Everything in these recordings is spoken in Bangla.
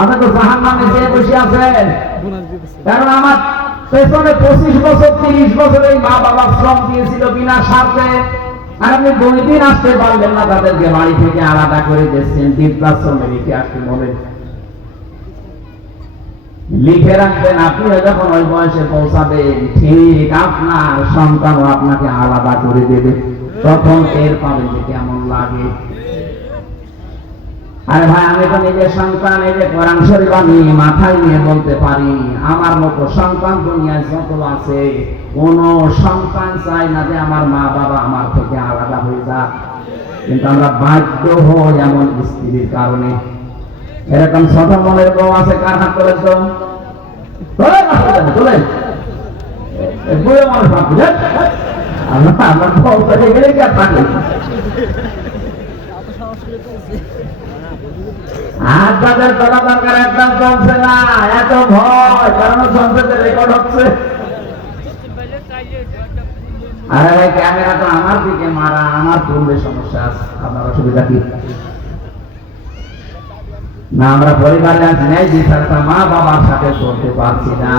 আপনি তো জাহান নামে যেয়ে বসে আছেন। কারণ আমার পেছনে পঁচিশ বছর, তিরিশ বছর এই মা বাবা শ্রম দিয়েছিল বিনা স্বার্থে। আর আপনি আসতে পারলেন না তাদেরকে বাড়ি থেকে আলাদা করে রেখে আসতে লিখে রাখবেন আপনি যখন ওই বয়সে পৌঁছাবেন, ঠিক আপনার সন্তানও আপনাকে আলাদা করে দেবে। তখন টের পাবেন যে কেমন লাগে। আরে ভাই, আমি তো নিজের সন্তান, এই যে কোরআন শরীফ আমি মাথায় নিয়ে বলতে পারি, আমার মতো সন্তান দুনিয়ায় যত আছে, কোন সন্তান চাই না যে আমার মা বাবা আমার থেকে আলাদা হয়ে যাক। কিন্তু আমরা বাধ্য হই এমন স্ত্রীর কারণে। এরকম ছোট মনের বউ আছে, কার হাত করে তো? আমার বউ করে গেলে কি আর দরকার, একদম চলছে না, এত ভয় কারণ সংসদে রেকর্ড হচ্ছে? আরে ক্যামেরা তো আমার দিকে মারা, আমার সমস্যা আপনার অসুবিধা কি? না, আমরা পরিবারে আছি ন্যায় বিচারটা মা বাবার সাথে করতে পারছি না।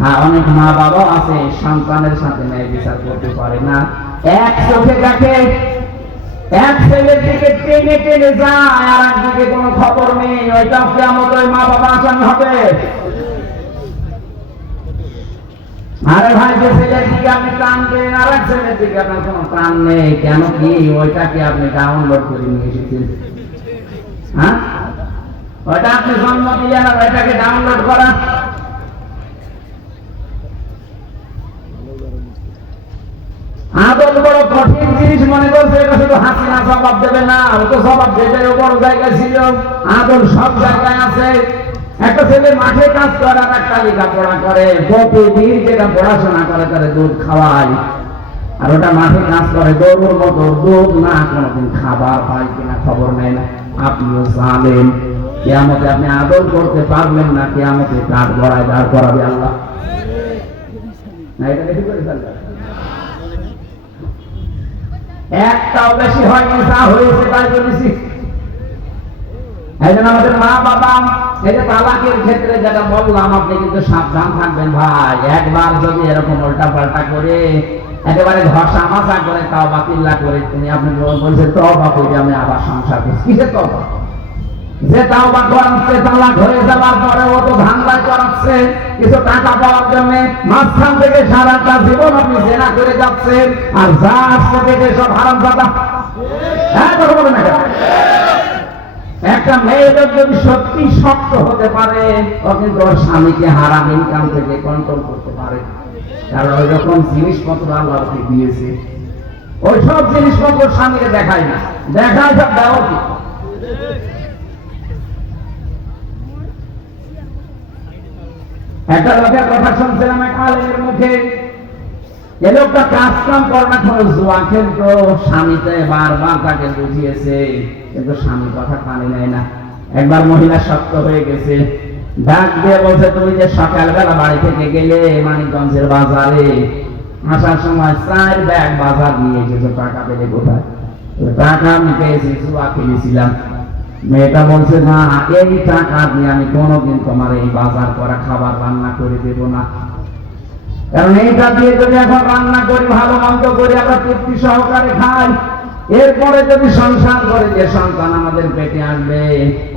হ্যাঁ অনেক মা বাবা আছে, সন্তানের সাথে ন্যায় বিচার করতে পারে না। এক চোখে দেখে এক ছেলের দিকে টেনে টেনে যায় আর একদিকে কোনো খবর নেই। ওইটা কেমন মা বাবা আসামি হবে। আরে ভাই, যে ছেলের দিকে আপনি টান দেন, আর এক ছেলের দিকে আপনার কোনো টান নেই। কেন কি? ওইটাকে আপনি ডাউনলোড করে নিয়ে এসেছেন? হ্যাঁ? ওইটা আপনি জন্ম দিলেন আর ওইটাকে ডাউনলোড করা জবাব দেবে না ও তো জবাব দেবে ও বড় জায়গায় ছিল আদল সব জায়গায় আছে। একটা ছেলে মাঠে কাজ করে আর একটা লেখাপড়া করে। প্রতিদিন যেটা পড়াশোনা করে, তারে দুধ খাওয়ায়। আর ওটা মাঠে কাজ করে, গরুর মতো দুধ না, কোনোদিন খাবার পায় কিনা খবর নেয় না। আপনিও জানেন, কেয়ামতে আপনি আদল করতে পারবেন না, কেয়ামতে কাঠ গড়ায় দাঁড় করাবে আল্লাহ। না, এটা বেশি করে একটাও বেশি হয়নি, যা হয়েছে তাই বলেছি এই আমাদের মা বাবা, এই যে তালাকের ক্ষেত্রে যেটা বললাম, আপনি কিন্তু সাবধান থাকবেন ভাই। একবার যদি এরকম উল্টা পাল্টা করে, একেবারে ঘষা মাথা করে তাও বাতিল্লা করে, তুমি আপনি বলছেন তবা করি আমি আবার সংসার করছি। কিসের তো যে তাও বা করাচ্ছে যাওয়ার পরে ও তো করাচ্ছে কিছু টাকা পাওয়ার জন্য মাঝখান থেকে সারাটা জীবন আপনি জেনা করে যাচ্ছেন, আর যা আসছে দেখে সব হারাম দাদা হ্যাঁ কথা বলেন না একটা মেয়েদের যদি সত্যি শক্ত হতে পারে, ও স্বামীকে হারাম ইনকাম থেকে কন্ট্রোল করতে পারে। কারণ ওই রকম জিনিসপত্র আল্লাহ ওকে দিয়েছে। ওই সব জিনিসপত্র স্বামীকে দেখায় না। দেখায় সব দেওয়া একটা লোকের কথা শুনছিলাম এক আলেমের মুখে। এ লোকটা কাজ কাম করে না, কোনো জুয়া খেলতো স্বামীতে বারবার তাকে বুঝিয়েছে, কিন্তু স্বামী কথা কানে নেয় না। একবার মহিলা শক্ত হয়ে গেছে, ডাক দিয়ে বলছে, তুমি যে সকালবেলা বাড়ি থেকে গেলে মানিকগঞ্জের বাজারে, আসার সময় চার ব্যাগ বাজার নিয়ে এসেছ, টাকা পেলে কোথায়? টাকা আমি পেয়েছি, জুয়া খেলেছিলাম। মেয়েটা বলছে, না, এই টাকা দিয়ে আমি কোনোদিন তোমার এই বাজার করা খাবার রান্না করে দেব না। কারণ এইটা দিয়ে যদি এখন রান্না করি, ভালো মন্দ করি, আমরা তৃপ্তি সহকারে খাই। এরপরে যদি সংসার করে, যে সন্তান আমাদের পেটে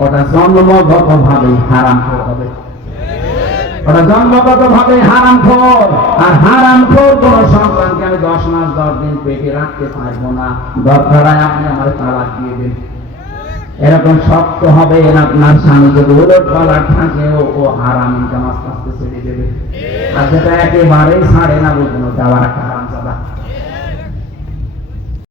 ওটা জন্মগত ভাবে হারাম হবে ওটা জন্মগত ভাবে হারাম আর হারাম কোন সন্তানকে আমি দশ মাস, দশ দিন পেটে রাখতে পারব না। দরকার আপনি আমার তালাক দিয়ে দিন। এরকম শক্ত হবে আপনার স্বামী যদি উলট পালাট থাকে ও হারাম আস্তে আস্তে ছেড়ে দেবে। আর সেটা একেবারেই ছাড়ে না বুঝলো যাওয়ার একটা হারাম চাঁদা।